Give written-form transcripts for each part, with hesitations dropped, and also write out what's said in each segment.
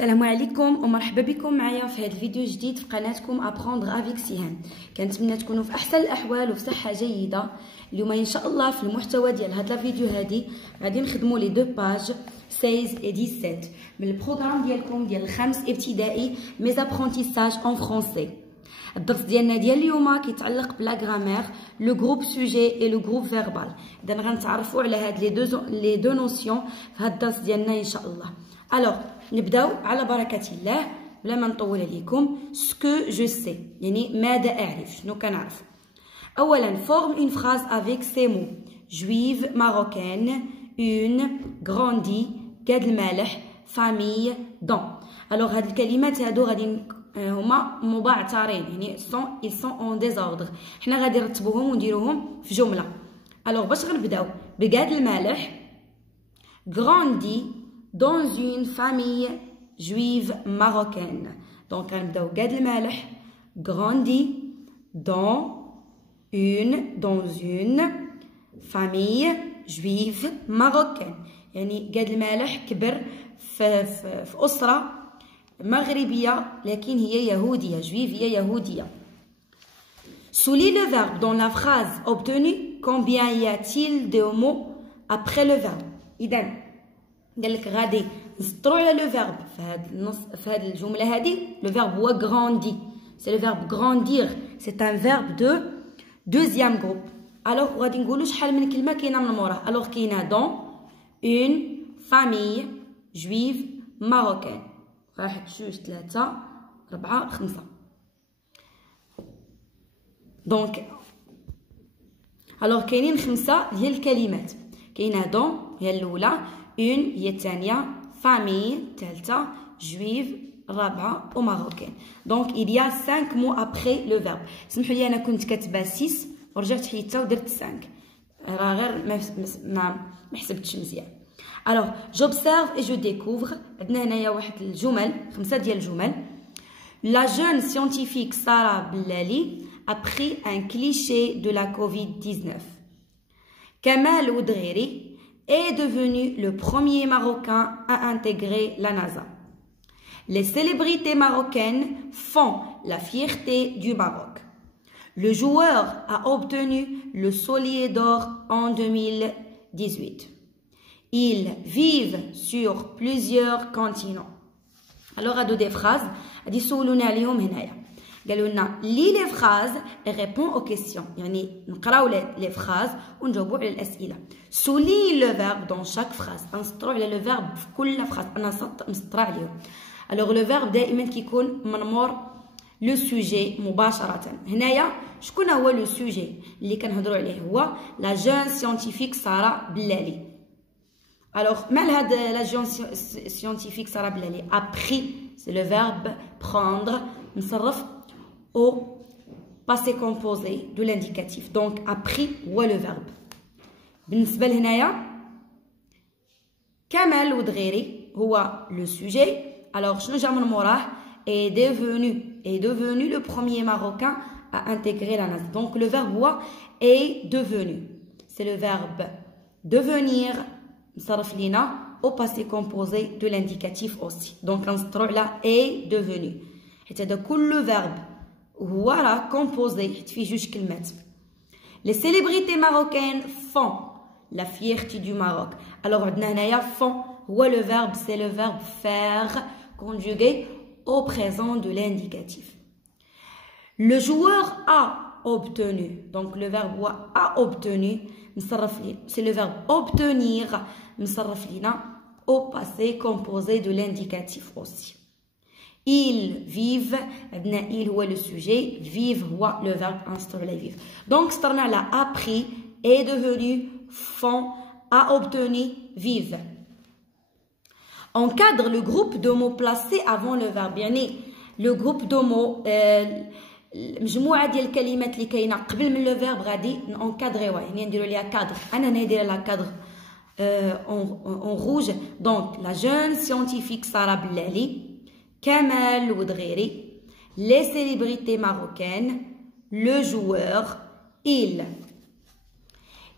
السلام عليكم ومرحبا بكم معايا في هذا الفيديو جديد في قناتكم ابروندر افيك سهام. كنتمنى تكونوا في احسن الاحوال وفي صحه جيده. اليوم ان شاء الله في المحتوى ديال هذا الفيديو هذه غادي نخدموا لي دو باج 16 و 17 من البروغرام ديالكم ديال الخامس ابتدائي ميز ابرونتيساج اون فرونسي. الدرس ديالنا ديال اليوم كيتعلق بلا غرامير لو جروب سوجي اي لو جروب فيربال. اذا غنتعرفوا على هاد لي دو نوسيون في هاد الدرس ديالنا ان شاء الله. الوغ نبداو على بركه الله بلا ما نطول عليكم. سكو جو سي يعني ماذا اعرف، شنو كنعرف. اولا فورم اون فراز افيك سي مو جويف ماروكان اون غراندي كاد المالح فامي دون. الوغ هاد الكلمات هادو غادي هما مبعثرين يعني ils sont en désordre. حنا غادي نرتبوهم ونديروهم في جمله. الوغ باش غنبداو بكاد المالح grandi dans une famille juive marocaine. Donc غنبداو كاد المالح grandi dans une famille juive marocaine. يعني كاد المالح كبر في أسرة مغربية لكن هي يهودية، جويف هي يهودية. Souligne le verbe dans la phrase obtenue. Combien y a-t-il de mots après le verbe؟ إذا قال لك غادي نسطروا على لو فيرب في هذه الجملة هذه. لو فيرب هو grandi. C'est le verbe grandir. C'est un verbe de deuxième groupe. Alors غادي نقولوا شحال من كلمة كاينة من موراه. Alors كاينة dans une famille juive marocaine. 1 2 3 4 5. دونك الوغ كاينين 5 ديال الكلمات. كاينه دون هي الاولى، اون هي الثانيه، فامي الثالثه، جويف الرابعه وماروكان. دونك il y a 5 mots après le verbe. سمحوا لي انا كنت كاتبه 6 ورجعت حيدتها ودرت 5 راه غير ما حسبتش مزيان. Alors, j'observe et je découvre. عندنا هنايا واحد الجمل 5 ديال الجمل. La jeune scientifique Sarah Blali a pris un cliché de la Covid-19. Kamal Oudgheri est devenu le premier Marocain à intégrer la NASA. Les célébrités marocaines font la fierté du Maroc. Le joueur a obtenu le Solier d'or en 2018. Ils vivent sur plusieurs continents. Alors, à des phrases, à des سولونا عليهم هنايا. قالوا لنا لي لي phrases et répond aux questions. يعني نقراو لي phrases ونجاوبوا على الأسئلة. souligne le verbe dans chaque phrase. نسطروا على le verbe في كل phrase. أنا مسطرة عليهم. Alors le verbe دائما كيكون من مور لو سوجي مباشرة. هنايا شكون هو لو سوجي اللي كنهضروا عليه؟ هو لا جون سيانتيفيك سارة بلالي. Alors, la scientifique Sarah Blali a pris, c'est le verbe prendre, نصرف au passé composé de l'indicatif. Donc, a pris ou le verbe. بالنسبة لهنايا كمال ودغيري هو le sujet. Alors, شنو جا من موراه؟ est devenu le premier Marocain à intégrer la NASA. Donc, le verbe هو est devenu. C'est le verbe devenir. نصرف لينا au passé composé de l'indicatif aussi. Donc نسطروا على est devenu. حيت هذا كل verbe هو راه composé حيت فيه جوج كلمات. Les célébrités marocaines font la fierté du Maroc. Alors عندنا هنايا font هو le verbe, c'est le verbe faire conjugué au présent de l'indicatif. Le joueur a obtenu. Donc le verbe هو a obtenu. C'est le verbe obtenir. نصرف لنا au passé composé de l'indicatif aussi. Ils vivent. عندنا il هو le sujet, vivre هو le verbe نسطروا على vivre. Donc سطرنا على a pris, est devenu, font, a obtenu, vivent. Encadre le groupe de mots placés avant le verbe. يعني le groupe de mots مجموعه ديال الكلمات اللي كاينه قبل من لو فيرب غادي نونكادريوها، يعني نديروا ليها كادر. انا ندير لها كادر en rouge. Donc la jeune scientifique Sarah Blali, Kamal Oudgheri, les célébrités marocaines, le joueur, il.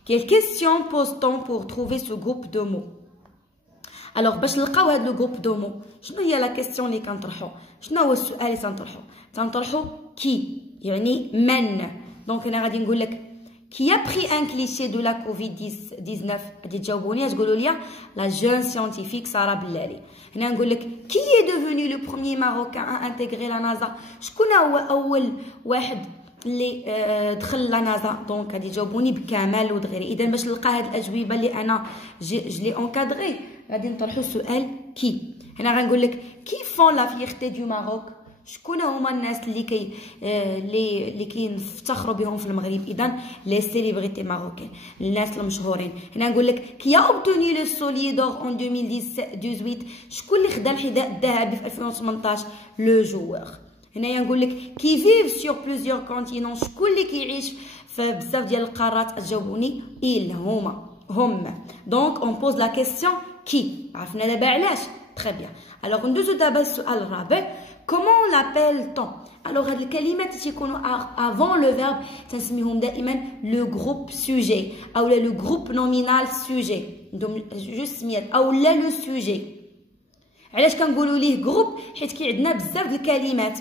Quelles questions pose-t-on pour trouver ce groupe de mots? الوغ باش نلقاو هاد لو جروب دومو شنو هي لا كيسيون اللي كنطرحو شنو هو السؤال اللي تنطرحو كي يعني من دونك انا غادي نقول لك qui a pris un cliché de la Covid-19 غادي تجاوبوني تقولوا لي لا جون سيانتيفيك ساره بلالي هنا نقول لك qui est devenu le premier marocain à intégrer la NASA شكون هو اول واحد اللي دخل لا نازا دونك غادي تجاوبوني بكمال ودغيري اذا باش نلقى هاد الاجوبه اللي انا جلي اونكادري غادي نطرحوا السؤال كي هنا غنقول لك كي فون لا فيرتي دو ماروك شكون هما الناس اللي كينفتخروا بهم في المغرب اذا لي سيليبريتي ماروكين الناس المشهورين هنا نقول لك كي اوبتوني لو سولي دور اون 2018 شكون اللي خدا الحذاء الذهبي في 2018 لو جوور هنايا نقول لك كي فيف سور بليزيور كونتينون شكون اللي كيعيش في بزاف ديال القارات تجاوبوني هم دونك اون بوز لا كيسيون كي عرفنا دابا علاش تري بيان الوغ ندوزو دابا السؤال الرابع كومون لابيل طون الوغ هاد الكلمات اللي تيكونوا افون لو فيرب تنسميهم دائما لو جروب سوجي او لو جروب نومينال سوجي جوست سميات او لا لو سوجي علاش كنقولوا ليه جروب حيت عندنا بزاف د الكلمات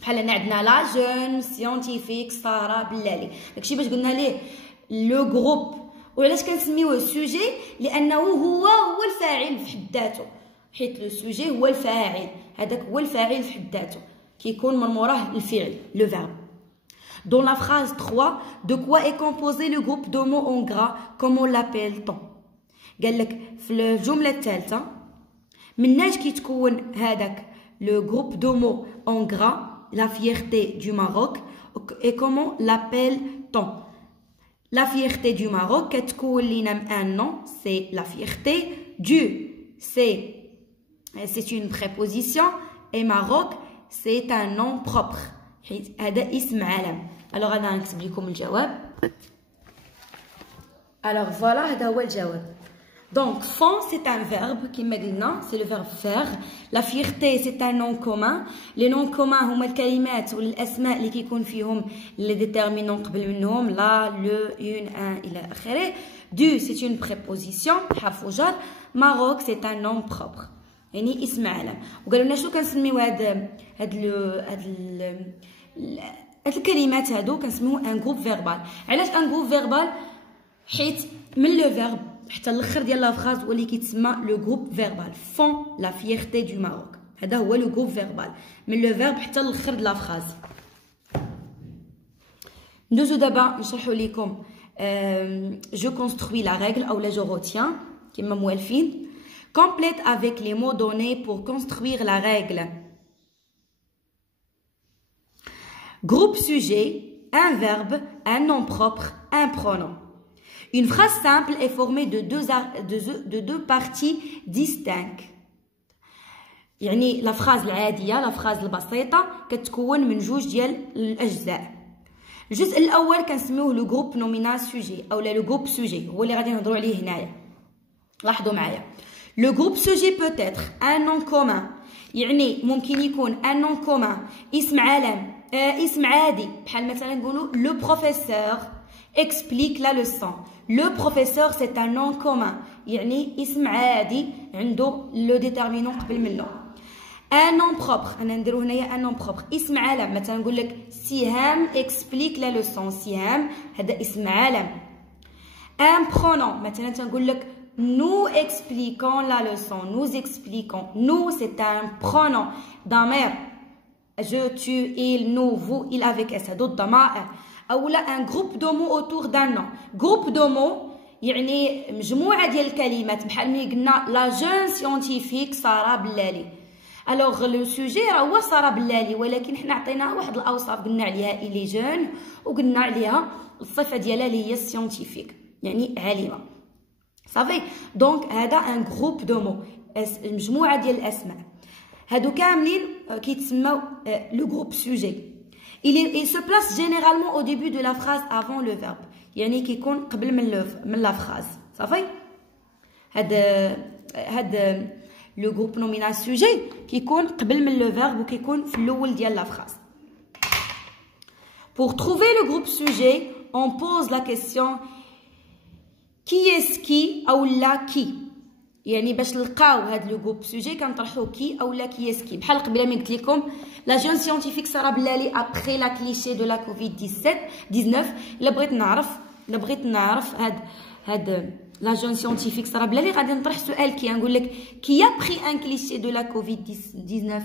بحال هنا عندنا لا جون سيانتيفيك ساره بلالي داكشي باش قلنا ليه لو جروب وعلاش كنسميوه سوجي لانه هو الفاعل في حد ذاته حيت لو سوجي هو الفاعل هذاك هو الفاعل في حد ذاته كيكون من موراه الفعل لو فيرب Dans la phrase 3, de quoi est composé le groupe de mots en gras, comment l'appelle-t-on? قال لك في الجمله الثالثه مناش كيتكون هذاك لو جروب دو مو en gras la fierté du Maroc et comment l'appelle-t-on? La fierté du Maroc كتكون لينا un nom c'est la fierté du c'est une préposition et Maroc c'est un nom propre هذا اسم علم alors انا غنكتب لكم الجواب alors voilà هذا هو الجواب donc fond c'est un verbe كما قلنا c'est le verbe faire la fierté c'est un nom commun les noms communs هما الكلمات ولا الاسماء اللي كيكون فيهم لي ديتيرمينون قبل منهم لا لو اون ان الى اخره du c'est une préposition حرف جر Maroc c'est un nom propre يعني اسم علم وقالوا لنا شنو كنسميو هاد الكلمات هادو كنسميوه ان جروب فيربال علاش ان جروب فيربال حيت من لو فيرب حتى الاخر ديال لا فراز هو اللي كيتسمى لو جروب فيربال فون لا فيرتي دو ماروك هذا هو لو جروب فيربال من لو فيرب حتى الاخر د لا فراز ندوزو دابا نشرحوا لكم جو كونستروي لا رègle او لا جو روتيان كما موالفين complète avec les mots donnés pour construire la règle. Groupe sujet, un verbe, un nom propre, un pronom. Une phrase simple est formée de deux parties distinctes. يعني la phrase العادية la phrase البسيطة كتكون من جوج ديال الأجزاء. الجزء الأول كنسميوه لو جروب نومينال سوجي أو لو جروب سوجي هو اللي غادي نهضروا عليه هنايا. لاحظوا معايا. Le groupe sujet peut être un nom commun يعني ممكن يكون un nom commun اسم علم اسم عادي بحال مثلا نقولوا le professeur explique la leçon le professeur c'est un nom commun يعني اسم عادي عنده le déterminant قبل منه un nom propre انا نديرو هنايا un nom propre اسم علم مثلا نقول لك سهام explique la leçon سهام هذا اسم علم un pronom مثلا تنقول لك nous expliquons la leçon. Nous expliquons. Nous, c'est un pronom. Damer. Je, tu, il, nous, vous, il avec S. D'autres damair. Ou là, un groupe de mots autour d'un nom. Groupe de mots, يعني مجموعة ديال الكلمات بحال ملي قلنا لا جون سيانتيفيك سارة بلالي. الوغ لو سوجي راه هو سارة بلالي ولكن حنا عطيناها واحد الأوصاف قلنا عليها إلي جون وقلنا عليها الصفة ديالها اللي هي سيانتيفيك يعني عالمة. صافي دونك هذا ان جروب دو مو مجموعه ديال الاسماء هادو كاملين كيتسموا لو جروب سوجي il se place généralement au début de la phrase avant le verbe يعني كيكون قبل من لا فراز صافي هاد لو جروب نومينال سوجي كيكون قبل من لو فيرب وكيكون في الاول ديال لا فراز pour trouver le groupe sujet on pose la question Qui est-ce qui ou la qui يعني باش نلقاو هاد لو غروب سوجي كنطرحو كي اولا كياس كي بحال قبيله ملي قلت لكم لا جون سيانتيفيك صرا بلالي ابري لا كليشي دو لا كوفيد 19 الا بغيت نعرف هاد لا جون سيانتيفيك صرا بلالي غادي نطرح سؤال كي نقول لك كي ابري ان كليشي دو لا كوفيد 19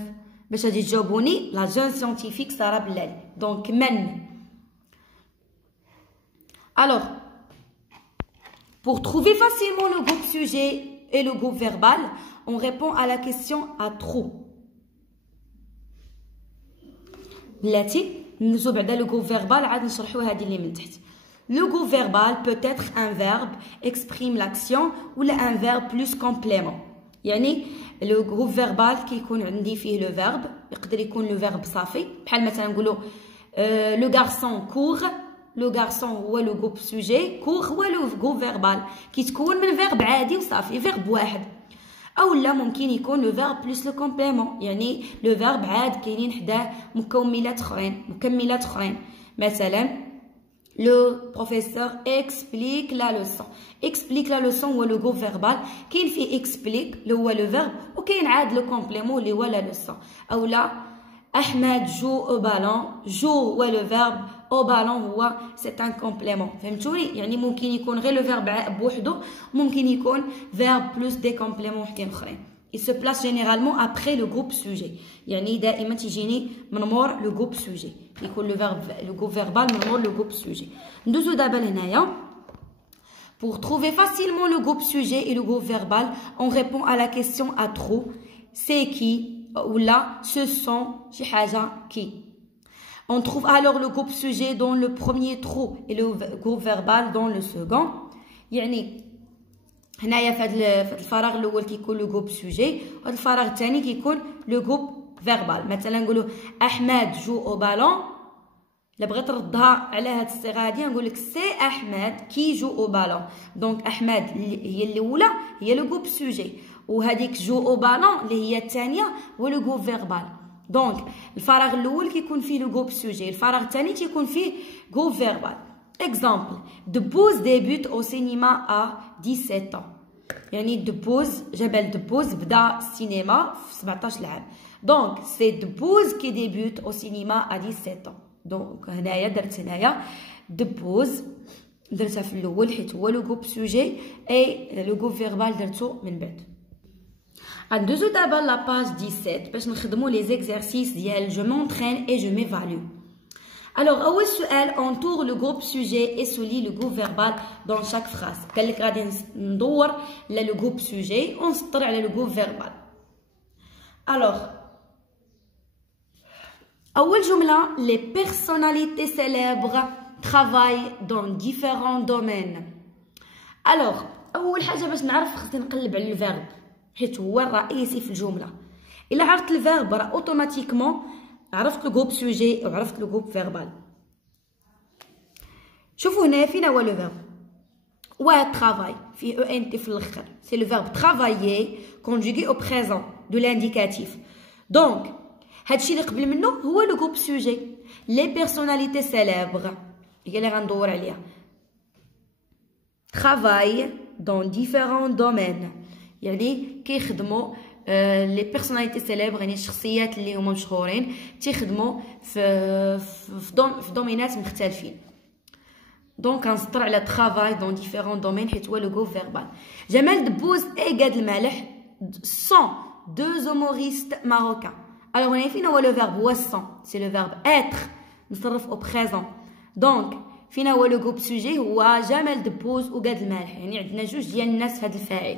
باش غادي تجاوبوني لا جون سيانتيفيك صرا بلالي دونك من. Alors, pour trouver facilement le groupe sujet et le groupe verbal, on répond à la question à trop. بلاتي ندوزو بعدا لو groupe verbal عاد نشرحو هادي اللي من تحت. Le groupe verbal peut être un verbe exprime l'action ou un verbe plus complément. يعني لو groupe verbal كيكون عندي فيه لو verbe يقدر يكون لو verbe صافي بحال مثلا نقولو le garçon court. لو غارسون هو لو غروب سوجي كور هو لو غروب فيربال كيتكون من فيرب عادي وصافي فيرب واحد او لا ممكن يكون لو فيرب بلس لو كومبليمون يعني لو فيرب عاد كاينين حداه مكملات اخرين مثلا لو بروفيسور اكسبليك لا لوسون اكسبليك لا لوسون هو لو غروب فيربال كاين فيه اكسبليك اللي هو لو فيرب وكاين عاد لو كومبليمون اللي هو لا لوسون او لا احمد جو او بالون جو هو لو فيرب او بالون هو سي ان كومبليمون فهمتوني يعني ممكن يكون غير لو فيرب بوحدو ممكن يكون فيرب بلس دي كومبليمون وحدين اخرين il se place généralement après le groupe sujet يعني دائما تيجيني من مور لو groupe sujet يكون لو groupe verbal من مور لو groupe sujet ندوزو دابا لهنايا. Pour trouver facilement le groupe sujet et le groupe verbal on répond à la question à trop c'est qui ou là ce sont شي حاجه qui. On trouve alors le groupe sujet dans le premier trou et le groupe verbal dans le second. يعني هنايا في هذا الفراغ الاول كيكون لو groupe sujet وهذا الفراغ الثاني كيكون لو groupe verbal. مثلا نقولوا احمد جو او بالون الا بغيت نردها على هاد الصيغه هادي نقول لك سي احمد كي جو او بالون دونك احمد هي الاولى هي لو groupe sujet وهذيك جو او بالون اللي هي الثانيه هو لو groupe verbal. دونك الفراغ الاول كيكون فيه لو غروب سوجي الفراغ الثاني تيكون فيه غروب فيربال. اكزامبل دبوز ديبوت او سينما ا 17 ans يعني دبوز جبل دبوز بدا السينما في 17 عام دونك سي دبوز كي ديبوت او سينما ا 17 ans دونك هنايا درت هنايا دبوز درتها في الاول حيت هو لو غروب سوجي اي لو غروب فيربال درتو من بعد. غندوزو دابا لا باج 17 باش نخدمو لي زيكزارسيس ديال جو مونطرين اي جو ميفالو. الوغ اول سؤال انطور لو غروب سوجي اي سولي لو غروب فيربال دون شاك فراز قال لك غادي ندور على لو غروب سوجي ونسطر على لو غروب فيربال. الوغ اول جمله لي بيرسوناليتي سيليبر travaillent dans différents domaines. الوغ اول حاجه باش نعرف خصني نقلب على الفيرب حيت هو الرئيسي في الجمله. الا عرفت الفيرب راه اوتوماتيكمون عرفت لو غروب سوجي وعرفت لو غروب فيربال. شوفوا هنا فينا هو لو فيرب و ترافاي فيه او ان تي في الاخر سي لو فيرب ترافايي كونجوغي او بريزون دو لانديكاتيف دونك هادشي اللي قبل منه هو لو غروب سوجي. لي بيرسوناليتي سيليبر هي اللي غندور عليها travaille dans différents domaines يعني كيخدموا لي بيرسوناليتي سيليبر يعني الشخصيات اللي هما مشهورين تيخدموا في دومينات مختلفين دونك غنسطر على travaille dans différents domaines حيت هو لو غروب فيربال. جمال دبوز اي قاد المالح sont deux humoristes marocains. alors هنا فين هو لو فيرب هو sont سي لو فيرب être نصرف او بريزون دونك فين هو لو غروب سوجي هو جمال دبوز وقاد المالح يعني عندنا جوج ديال الناس في هذا الفاعل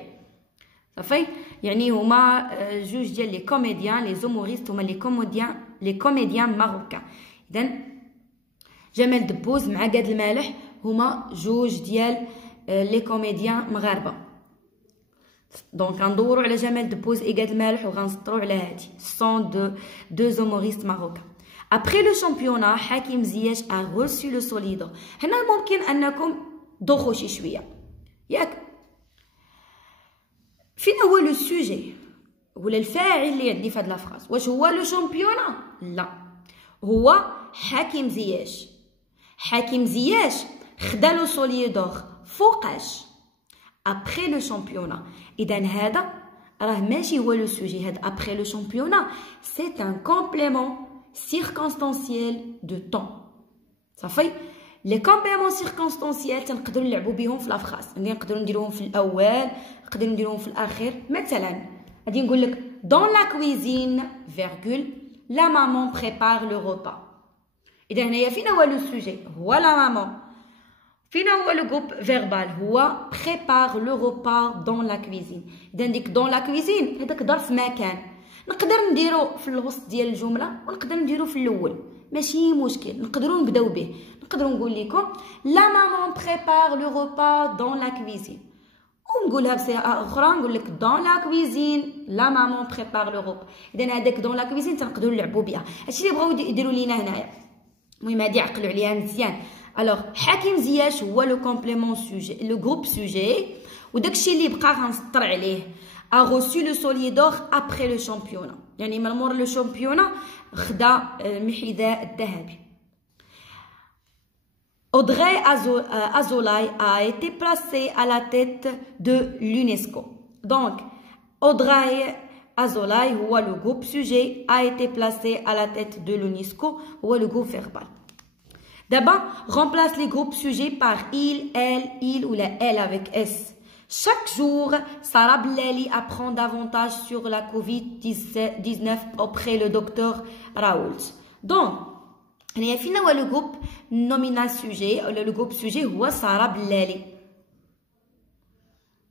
صافي يعني هما جوج ديال لي كوميديان لي زوموريست هما لي كوميديان ماروكان. اذا جمال دبوز مع قاد المالح هما جوج ديال لي كوميديان مغاربه دونك غندوروا على جمال دبوز اي قاد المالح وغنسطروا على هادي سون دو زوموريست ماروكان. Après le championnat حكيم زياش a reçu le solide. هنا ممكن انكم دوخوا شي شويه ياك فين هو لو سوجي ولا الفاعل اللي عندي في هاد لافراز واش هو لو شامبيونا؟ لا هو حكيم زياش. حكيم زياش خدا لو سوليدور فوقاش après le championnat. إذا هذا راه ماشي هو لو سوجي. هذا après le championnat c'est un complément circonstanciel de temps. صافي. لي كومبليمون سيركونستانسيال تنقدروا نلعبوا بهم في لافراز، نقدروا نديروهم في الاول، نقدروا نديروهم في الاخير. مثلا غادي نقول لك dans la cuisine virgule la maman prépare le repas. اذا هنايا فين هو لو سوجي؟ هو لا مامون. فين هو لو جروب فيربال؟ هو prépare le repas dans la cuisine. اذا ديك dans la cuisine هذاك ظرف مكان، نقدر نديرو في الوسط ديال الجمله ونقدر نديرو في الاول، ماشي مشكل، نقدروا نبداو به. نقدروا نقول لكم la maman prépare le repas dans la cuisine، ونقولها بصيغه اخرى نقول لك dans la cuisine la maman prépare le repas. اذا هذاك dans la cuisine تنقدروا نلعبوا بها. هادشي اللي بغاو يديروا لينا هنايا. المهم هادي عقلوا عليها مزيان. الوغ حكيم زياش هو لو كومبليمون سوجي، لو جروب سوجي، وداكشي اللي بقى غنسطر عليه a reçu le soulier d'or après le championnat، يعني من مور لو شامبيونا خدا الحذاء الذهبي. Audrey Azoulay a été placée à la tête de l'UNESCO. Donc, Audrey Azoulay هو le groupe sujet a été placé à la tête de l'UNESCO هو le groupe verbal. D'abord, remplace les groupes sujets par il, elle ou la elle avec S. Chaque jour, Sarah Blali apprend davantage sur la Covid-19 auprès le docteur Raoult. Donc, هنا فينا هو لو جروب نومينال سوجي ولا لو جروب سوجي هو سارة بلالي.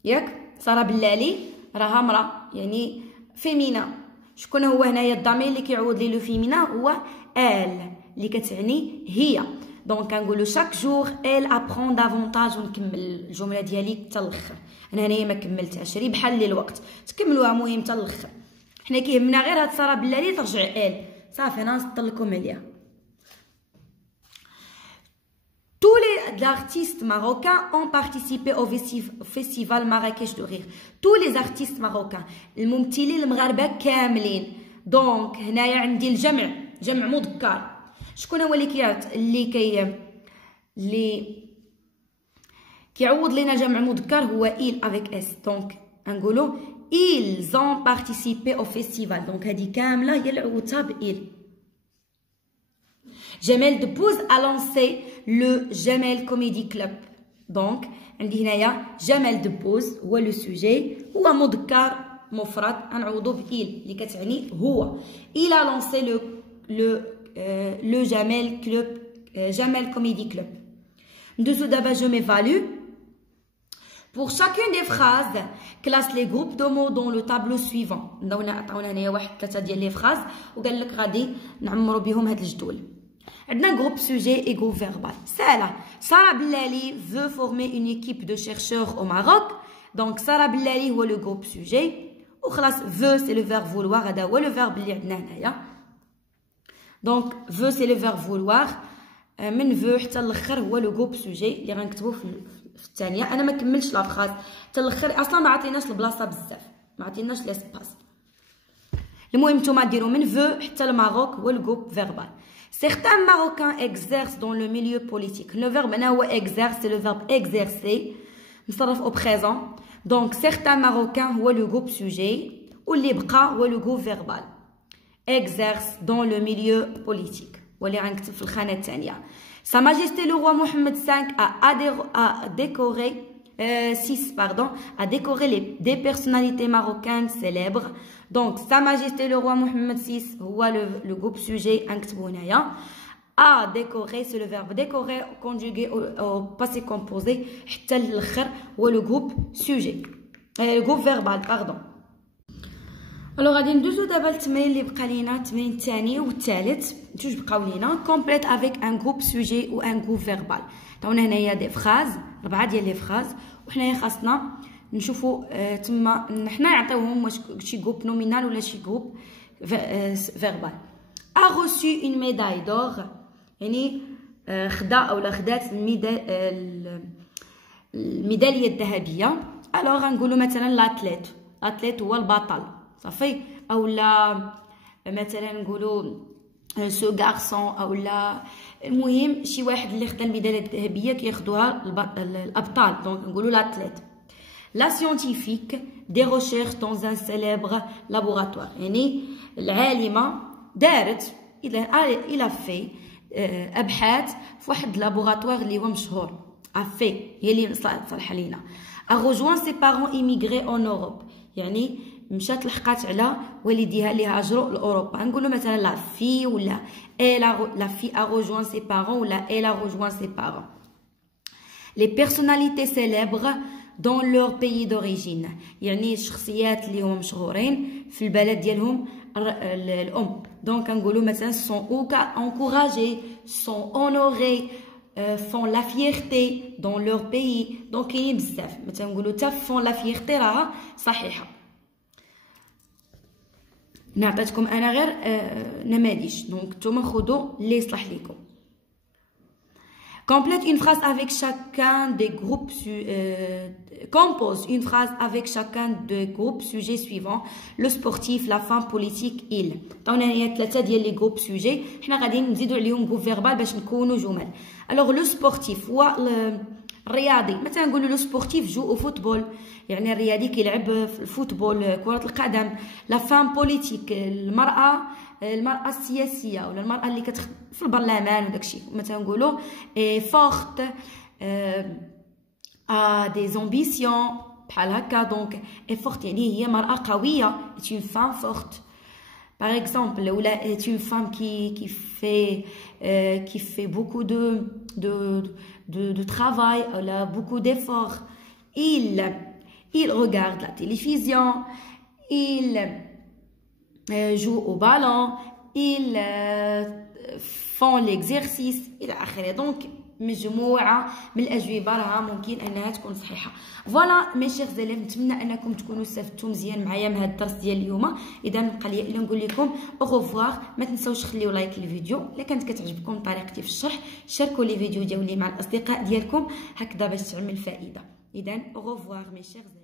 ياك سارة بلالي راها مرا يعني فيمينا. شكون هو هنايا الضمير اللي كيعوض لي لو فيمينا؟ هو ال اللي كتعني هي. دونك كنقولوا شاك جور ال ابرون دافونتاج، ونكمل الجمله ديالي حتى الاخر. انا هنايا ما كملتهاش، ري بحال لي الوقت تكملوها مهم حتى الاخر. حنا كيهمنا غير هاد سارة بلالي ترجع ال صافي. انا نسطر لكم عليها. Tous les artistes marocains ont participé au festival Marrakech de rire. Tous les artistes marocains، الممثلين المغاربه كاملين. دونك هنايا عندي الجمع، جمع مذكر. شكون هو اللي كيعوض لينا جمع مذكر؟ هو il avec s. دونك نقولوا ils ont participé au festival. دونك هذه كامله هي اللي عوضتها ب il. Jamel Debbouze a lancé le Jamel Comedy Club. Donc, عندي هنايا Jamel Debbouze هو لو سوجي، هو مذكر مفرد نعوضو ب il اللي كتعني هو. Il a lancé le Jamel Club, Jamel Comedy Club. Dessous d'abord je m'évalue. Pour chacune des phrases, classe les groupes de mots dans le tableau suivant. عطاونا هنايا واحد 3 ديال لي فراز وقال لك غادي نعمروا بهم هاد الجدول. عندنا groupe sujet et groupe verbal. سهلة. Sarah Blali veut former une équipe de chercheurs au Maroc. Donc Sarah Blali هو le groupe sujet. وخلاص veut c'est le verbe vouloir. هذا هو le verbe اللي عندنا هنايا. Donc veut c'est le verbe vouloir. من veut حتى الاخر هو le groupe sujet اللي غنكتبوه في الثانية. أنا ما كملتش لا فراز حتى الاخر، أصلا ما عطيناش البلاصة بزاف، ما عطيناش ليسباس. المهم نتوما ديروا من veut حتى الماروك هو le groupe verbal. Certains Marocains exercent dans le milieu politique. Le verbe exerce, c'est le verbe exercer. Nous sommes au présent. Donc, certains Marocains, ou le groupe sujet, ou les bras, ou le groupe verbal. Exerce dans le milieu politique. Ou les Sa Majesté le roi Mohammed V a décoré, a décoré des personnalités marocaines célèbres. Donc, Sa Majesté le roi Mohammed VI, le groupe sujet, a décoré, c'est le verbe décorer conjugué au passé composé, le groupe sujet, le groupe verbal, pardon. Alors, غادي ندوزو دابا التمرين اللي بقى لينا، التمرين الثاني والثالث، جوج بقاو لينا. كومبليت افيك ان جروب سوجي و ان جروب فيربال. عطاونا هنايا دي فراز، 4 ديال لي فراز، وحنايا خاصنا نشوفوا تما حنا نعطيوهم واش شي جروب نومينال ولا شي جروب فيربال. a reçu une médaille d'or، يعني خدا اولا خدات الميداليه الذهبيه. الوغ غنقولوا مثلا لاتليت، لاتليت هو البطل صافي، اولا مثلا نقولوا سو غارسون، اولا المهم شي واحد اللي خدا الميداليه الذهبيه كياخذوها الابطال. دونك نقولوا لاتليت. La scientifique des recherches dans un célèbre laboratoire. يعني العالمة دارت إلى في أبحاث في واحد لابوغاتوار اللي هو مشهور. أفي هي اللي صالحة لينا. A rejoint ses parents immigrés en Europe. يعني مشات لحقات على والديها اللي هاجروا لأوروبا. نقولوا مثلا لا في ولا la fille a rejoint ses parents ولا elle a rejoint ses parents. Les personnalités célèbres dans leur pays d'origine. يعني الشخصيات اللي هم مشهورين في البلد ديالهم الأم. دونك نقولوا مثلا sont encouragés, sont honorés, font la fierté dans leur pays. دونك كاينين بزاف. مثلا نقولوا تا font la fierté راها صحيحة. نعطيتكم أنا غير نماذج. دونك نتوما خذوا اللي يصلح لكم. Complète une phrase avec chacun des groupes compose une phrase avec chacun des groupes sujets suivants: le sportif, la femme, politique, il. طونا هي ثلاثه ديال لي جروب سوجي حنا غادي نزيدوا عليهم جروب فيربال باش نكونوا جمل. الوغ لو سبورتيف هو الرياضي. مثلا نقولوا لو سبورتيف جو او فوتبول يعني الرياضي كيلعب في الفوتبول كرة القدم. لا فام بوليتيك المرأة السياسية ولا المرأة اللي كتخدم في البرلمان وداكشي. مثلا نقولوا فورت دي زامبيسيون بحال هكا. دونك فورت يعني هي مرأة قوية. اون فام فورت par exemple ولا une femme qui fait beaucoup de travail, elle a beaucoup d'efforts. Il regarde la télévision, il joue au ballon, ils font l'exercice إلى آخره. دونك مجموعة من الأجوبة راها ممكن أنها تكون صحيحة. فوالا مي شيغ زيليف، نتمنى أنكم تكونوا استفدتوا مزيان معايا من هذا الدرس ديال اليوم. إذا بقى لي إلا نقول لكم أوغوفوار. ما تنساوش تخليو لايك للفيديو. إلا كانت كتعجبكم طريقتي في الشرح شاركوا لي فيديو ديالي مع الأصدقاء ديالكم هكذا باش تعمل فائدة. إذا أوغوفوار مي شيغ زيليف.